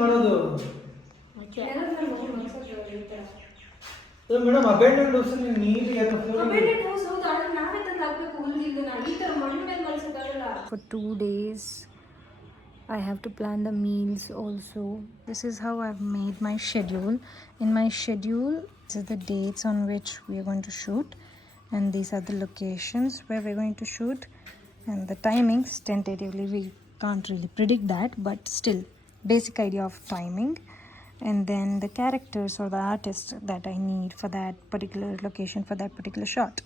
ಮಾಡೋದು madam ಅಬೆಂಡೆಡ್ house ನೀರು ಯಾಕೆ For 2 days I have to plan the meals also. This is how I've made my schedule. In my schedule, this is the dates on which we are going to shoot, and these are the locations where we're going to shoot, and the timings tentatively we can't really predict that, but still basic idea of timing, and then the characters or the artists that I need for that particular location for that particular shot,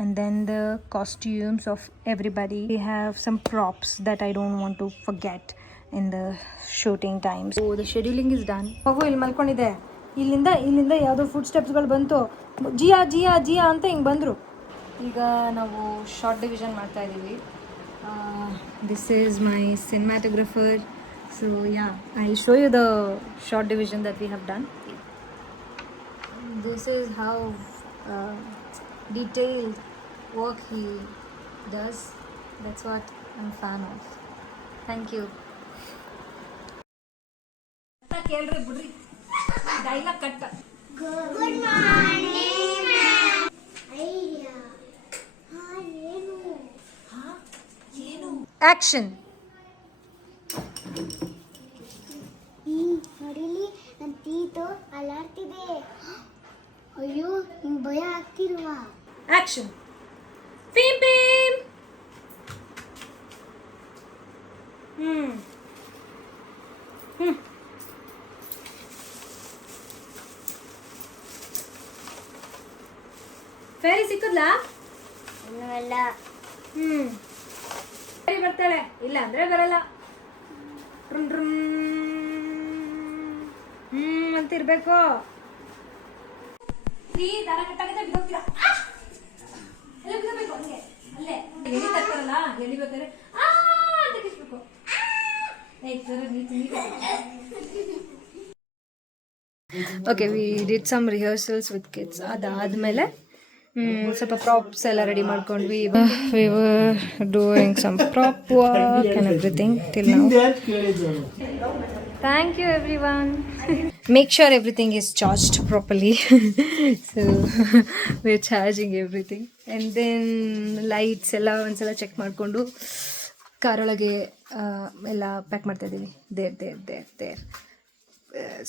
and then the costumes of everybody. We have some props that I don't want to forget in the shooting times. So the scheduling is done. ಮಗು ಇಲ್ಲಿ ಮಲ್ಕೊಂಡಿದೆ. ಇಲ್ಲಿಂದ ಯಾವುದೋ food ಸ್ಟೆಪ್ಸ್ಗಳು ಬಂತು. ಜಿಯಾ ಜಿಯಾ ಜಿಯಾ ಅಂತ ಹಿಂಗೆ ಬಂದರು. ಈಗ ನಾವು ಶಾರ್ಟ್ ಡಿವಿಷನ್ ಮಾಡ್ತಾ ಇದ್ದೀವಿ. This is my cinematographer. So yeah, I'll show you the short division that we have done. This is how detailed work he does. That's what I'm a fan of. Thank you. ಕೇಳ್ರಿ ಬಿಡ್ರಿ dialogue ಕಟ್ಟ. Good morning ma'am. ಏನು action. ನೋಡಿಲಿ ನನ್ನ ತೀತು ಅಲಾಡ್ತಿದೆ. ಅಯ್ಯೋ ನಿಂಗೆ ಭಯ ಆಗ್ತಿಲ್ವಾ? Action. ಪೀಮ್ ಪೀಮ್. Fairy ಸಿಕ್ಕದ್ಲಾ? ಅಲ್ಲ ಫೇರಿ ಬರ್ತಾಳೆ, ಇಲ್ಲ ಅಂದ್ರೆ ಬರಲ್ಲ. ಅಂತ ಇರ್ಬೇಕು. ದಾರ ಕಟ್ಟಾಗಿದೆ, ಬಿದ್ದೋಗ್ತೀರಾ? ಅಲ್ಲೇ ಬಿದ್ದಬೇಕು, ಹಂಗೆ ಅಲ್ಲೇ ಎಲ್ಲಿ ತರ್ತಾರಲ್ಲ, ಎಲ್ಲಿ ಬೇಕಾದ್ರೆ ಅಂತ ಕಿಸ್ಬೇಕು. Okay, we did some rehearsals with kids. ಅದಾದಮೇಲೆ ಸ್ವಲ್ಪ ಪ್ರಾಪ್ಸ್ ಎಲ್ಲ ರೆಡಿ ಮಾಡ್ಕೊಂಡ್ವಿ. We were doing some prop work and everything till now. Thank you everyone. Make sure everything is charged properly. So we're charging everything, and then lights ಎಲ್ಲ ಒಂದ್ಸಲ check ಮಾಡಿಕೊಂಡು ಕಾರೊಳಗೆ ಎಲ್ಲ pack ಮಾಡ್ತಾ ಇದ್ದೀವಿ. There.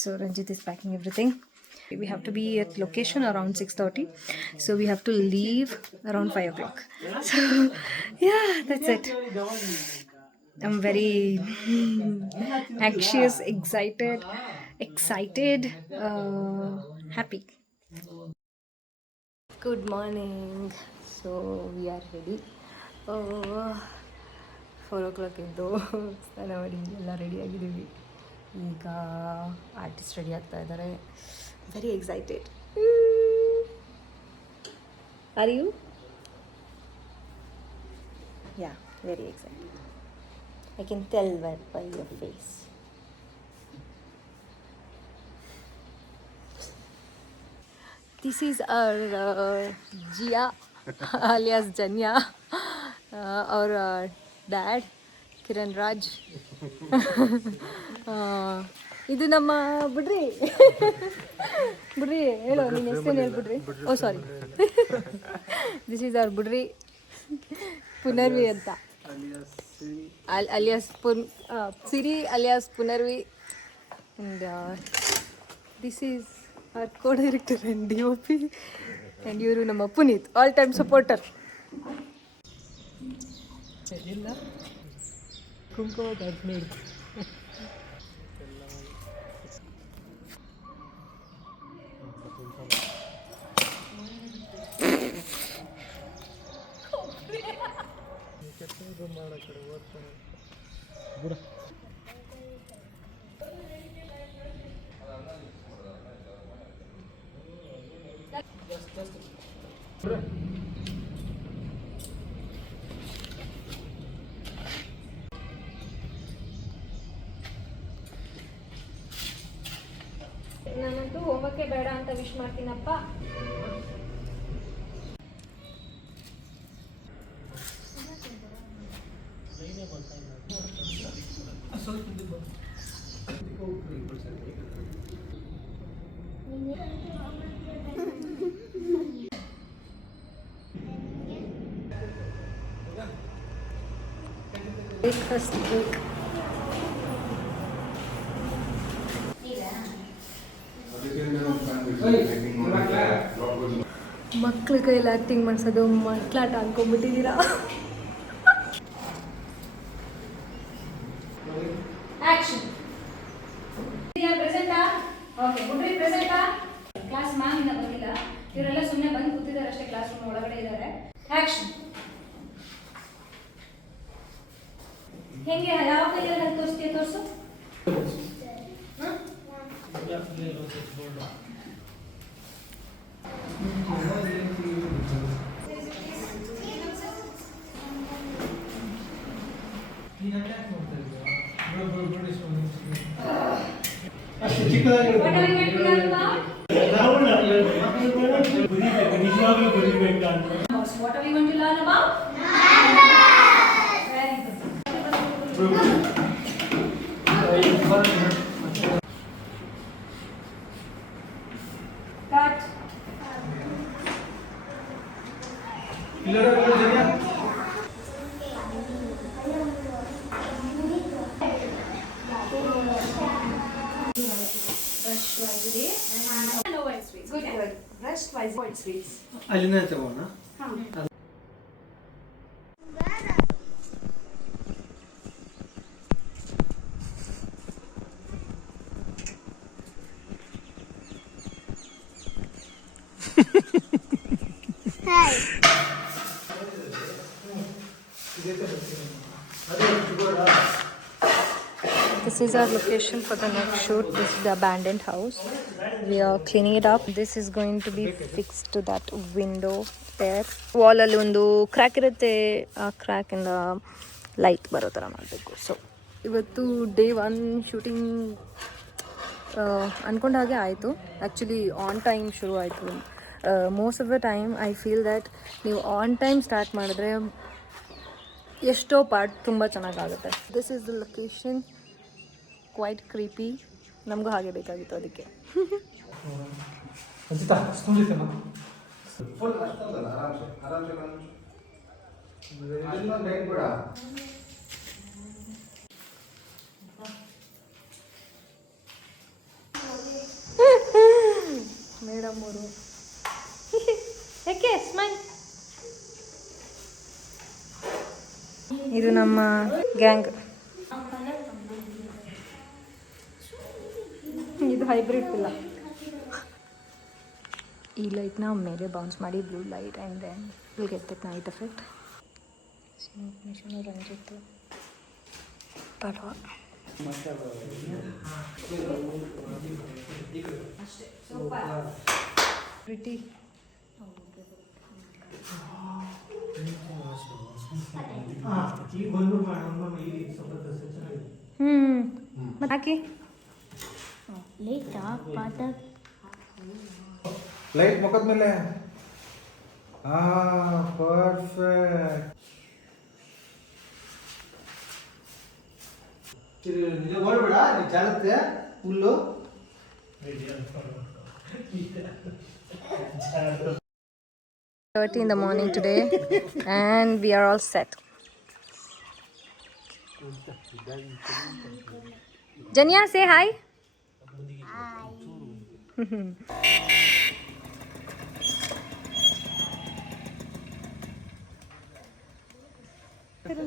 So Ranjit is packing everything. We have to be at location around 6:30, so we have to leave around 5 o'clock. So yeah, that's it. I'm very anxious, excited, happy. Good morning. So we are ready. 4 o'clock ಇದ್ದು ಸ್ನಾನ ಮಾಡಿ ಎಲ್ಲ ready ಆಗಿದ್ದೀವಿ. ಈಗ artist ready ಆಗ್ತಾ ಇದ್ದಾರೆ. Very excited. Are you? Yeah, very excited. I can tell by your face. This is our Jia alias Janya, our dad Kiran Raj. ಇದು ನಮ್ಮ ಬಿಡ್ರಿ ಹೇಳೋ, ನಿನ್ನ ಹೆಸರೇನು ಹೇಳ್ಬಿಡ್ರಿ. ಓ ಸಾರಿ, ದಿಸ್ ಈಸ್ ಅವರ್ ಬಿಡ್ರಿ ಪುನರ್ವಿ ಅಂತ, alias Siri alias Punarvi, and this is our co-director and DOP, and iವರು ನಮ್ಮ Puneeth, all time supporter. ಕುಂಕುಮ ಕಾಶ್ಮೀರ್. ನಾನಂತೂ ಹೋಗಕ್ಕೆ ಬೇಡ ಅಂತ ವಿಶ್ ಮಾಡ್ತೀನಪ್ಪ. ಸ್ವಲ್ಪ ಬ್ರೇಕ್ಫಾಸ್ಟ್ ಬ್ರೇಕ್. ಮಕ್ಳ ಕೈಯಲ್ಲಿ ಆ್ಯಕ್ಟಿಂಗ್ ಮಾಡಿಸೋದು ಮಕ್ಕಳಾಟ ಅನ್ಕೊಂಡ್ಬಿಟ್ಟಿದ್ದೀರಾ. ಆಕ್ಷನ್. ಪ್ರೆಸೆಂಟಾ? ಓಕೆ, ಗುಡ್ರಿ ಪ್ರೆಸೆಂಟಾ? ಕ್ಲಾಸ್ ಮ್ಯಾಮ್ ಇಂದ ಬಂದಿಲ್ಲ, ಇವರೆಲ್ಲ ಸುಮ್ಮನೆ ಬಂದು ಕೂತಿದ್ದಾರೆ ಅಷ್ಟೇ, ಕ್ಲಾಸ್ ರೂಮ್ ಒಳಗಡೆ ಇದ್ದಾರೆ. ಆಕ್ಷನ್. ಹೆಂಗೆ ಯಾವ ಕೈಯಲ್ಲಿ ತೋರಿಸ್ತೀಯ? ತೋರಿಸು. ಅಷ್ಟು ಚಿಕ್ಕದಾಗಿ ನಿಜವಾಗ್ಲೂ ಬರೀಬೇಕು. What are we going to learn about? Very good. Cut. Brush twice a day and avoid sweets. Good, good. Brush twice, avoid sweets. ಅಲ್ಲಿಂದ ತಗೋಣ. This is our location for the next shoot. This is the abandoned house. We are cleaning it up. This is going to be fixed to that window there. Wall alli ಒಂದು crack ಇರುತ್ತೆ, ಆ crack ಇಂದ light ಬರೋ ಥರ ಮಾಡಬೇಕು. So ಇವತ್ತು day 1 shooting ಅಂದ್ಕೊಂಡ ಹಾಗೆ ಆಯಿತು. ಆ್ಯಕ್ಚುಲಿ ಆನ್ ಟೈಮ್ ಶುರು ಆಯಿತು. Most of the time I feel that ನೀವು ಆನ್ ಟೈಮ್ ಸ್ಟಾರ್ಟ್ ಮಾಡಿದ್ರೆ ಎಷ್ಟೋ ಪಾರ್ಟ್ ತುಂಬ ಚೆನ್ನಾಗಾಗುತ್ತೆ. This is the location. Quite creepy. ನಮಗೂ ಹಾಗೆ ಬೇಕಾಗಿತ್ತು ಅದಕ್ಕೆ. ಮೇಡಮ್ ಅವರು ಯಾಕೆ ಸ್ಮೈಲ್. ಇದು ನಮ್ಮ ಗ್ಯಾಂಗ್. ಇದು ಹೈಬ್ರಿಡ್ ಪಿಲ್ಲ. ಈ ಲೈಟ್ನ ಮೇಲೆ ಬೌನ್ಸ್ ಮಾಡಿ blue light and then will get that night effect. Ranjit ಪರ್ವ ಪ್ರಿಟಿ. ಮತ್ತೆ ಹಾಕಿ ಲೈಟ್ ಮುಖದ ಮೇಲೆ. ಪರ್ಫೆಕ್ಟ್. ಓಡ್ಬೇಡ, ನೀ ಚಾಲತ್ತೆ ಹುಲ್ಲು. 30 in the morning today and we are all set. Janya, say hi.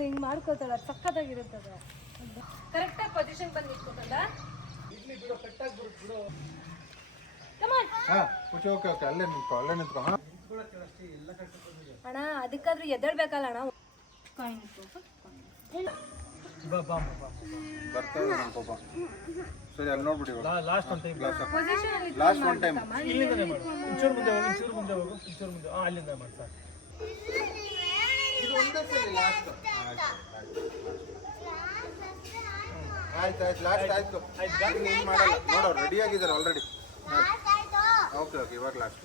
ಹಿಂಗೆ ಮಾಡ್ಕೋತಾಳ, ಸಕ್ಕತ್ತಾಗಿರುತ್ತದೆ. ಕರೆಕ್ಟಾಗಿ ಪೊಸಿಷನ್ ಬಂದು ನಿಂತ್ಕೋತಲ್ಲ. ಅಣ್ಣ ಅದಕ್ಕಾದ್ರೂ ಎದ್ದೇಳ್ಬೇಕಲ್ಲ ಅಣ್ಣ. ಸರಿ, ಅಲ್ಲಿ ನೋಡ್ಬಿಡಿ. ಲಾಸ್ಟ್ ಒನ್ ಟೈಮ್ ಇಲ್ಲಿಂದ ಮಾಡಿ. ಇಂಚೂರು ಮುಂದೆ ಹೋಗಿ, ಇಂಚೂರು ಮುಂದೆ ಹೋಗು, ಇಂಚೂರು ಮುಂದೆ. ಅಲ್ಲಿಂದ ಮಾಡಿ ಸರ್. ಇದು ಒಂದೇ ಸರಿ ಲಾಸ್ಟ್. ಆಯ್ತು ಆಯ್ತು, ಲಾಸ್ಟ್ ಆಯ್ತು. ಏನು ಮಾಡಲ್ಲ ನೋಡೋ, ರೆಡಿ ಆಗಿದ್ದಾರೆ ಆಲ್ರೆಡಿ. ಓಕೆ ಓಕೆ, ಇವಾಗ ಲಾಸ್ಟ್.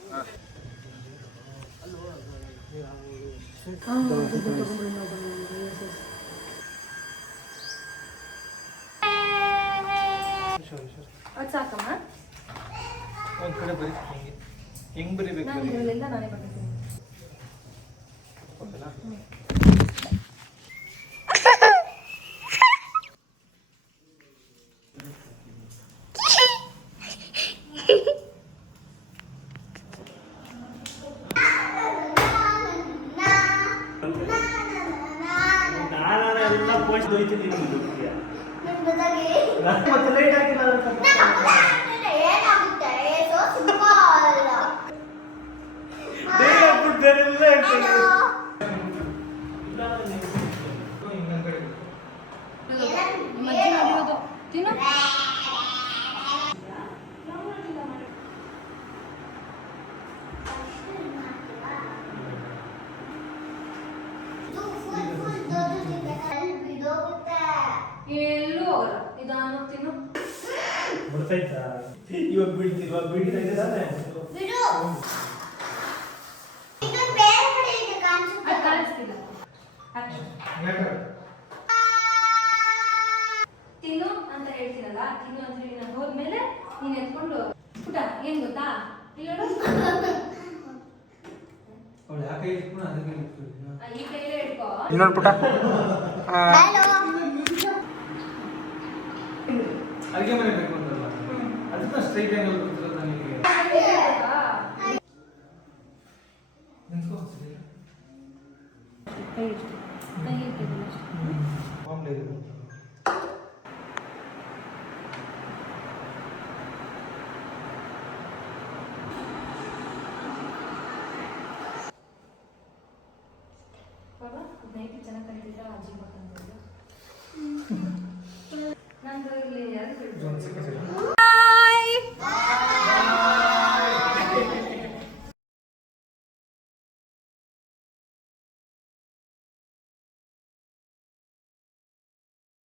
ಅದು ಸಾಕಮ್ಮ. ಒಂದು ಕಡೆ ಬರೀ ಹೆಂಗೆ ಬರೀಬೇಕು? ನಾನು ಇದರಲ್ಲಿಂದ ನಾನೇ ಬರ್ತೀನಿ. ಪೋಸ್ಟ್ ಹೋಯ್ತೀನಿ ನನ್ ಬದಲಾಗಿ ಮತ್ತೆ ಲೈಟ್ ಹಾಕಿಲ್ಲ ಏನಾಗುತ್ತೆ ಸೋ ಸಿಂಪಲ್ ಬೇರೆಲ್ಲ ಹೇಳ್ತೀನಿ ಇನ್ನೊಂದ್ ಕಡೆ ಮಜ್ಜಿಗೆ ಮಾಡಿರೋದು ತಿನ್ನು. ಎಲ್ಲೂ ಹೋಗಲ್ಲ, ನಿಧಾನ ತಿನ್ನು. ಬಿಡ್ತೈತಾ ಇವಾಗ ಬಿಡ್ತಾ ಇದೆ ತಾನೆ ಅದು ಕಾಣಿಸ್ತಿಲ್ಲ. Action. ಮ್ಯಾಟರ್ ತಿನ್ನು ಅಂತ ಹೇಳ್ತೀನಲ್ಲ, ತಿನ್ನು ಅಂತ ಹೇಳಿ ನಾನು ಹೋದ್ಮೇಲೆ ನೀನು ಎತ್ಕೊಂಡು ಪುಟ ಏನ್ ಗೊತ್ತಾ ಇಲ್ಲಿ ನೋಡು. ಅವಳು ಯಾಕೆ ಇಟ್ಕೊಂಡು ಅದಕ್ಕೆ ಇಟ್ಕೊಂಡು ಈ ಕೈಲೇ ಇಟ್ಕೋ. ಇನ್ನೊಂದು ಪುಟ ಅಡುಗೆ ಮನೆ ಬೇಕು ಅಂತಲ್ಲ ಅದನ್ನ ಸ್ಟ್ರೈಟ್ ಆಂಗಲ್ ಗೊತ್ತಿರೋದು ನನಗೆ ನಿಂತ್ಕೋ ಸರಿ ಕೈ ಇಟ್ಟು. ಕೈ ಇಟ್ಟಿದ್ದೀನಿ ಅಷ್ಟೇ. ಮಾಮೂಲಿ ಇದು ಬಾಬಾ ನೈಟ್ ಚೆನ್ನಾಗಿ ಕಲಿತಿದ್ರ ಅಜ್ಜಿ ಮಕ್ಕಳು ನಂದು ಇಲ್ಲಿ ಯಾರು ಒಂದು ಸೆಕೆಂಡ್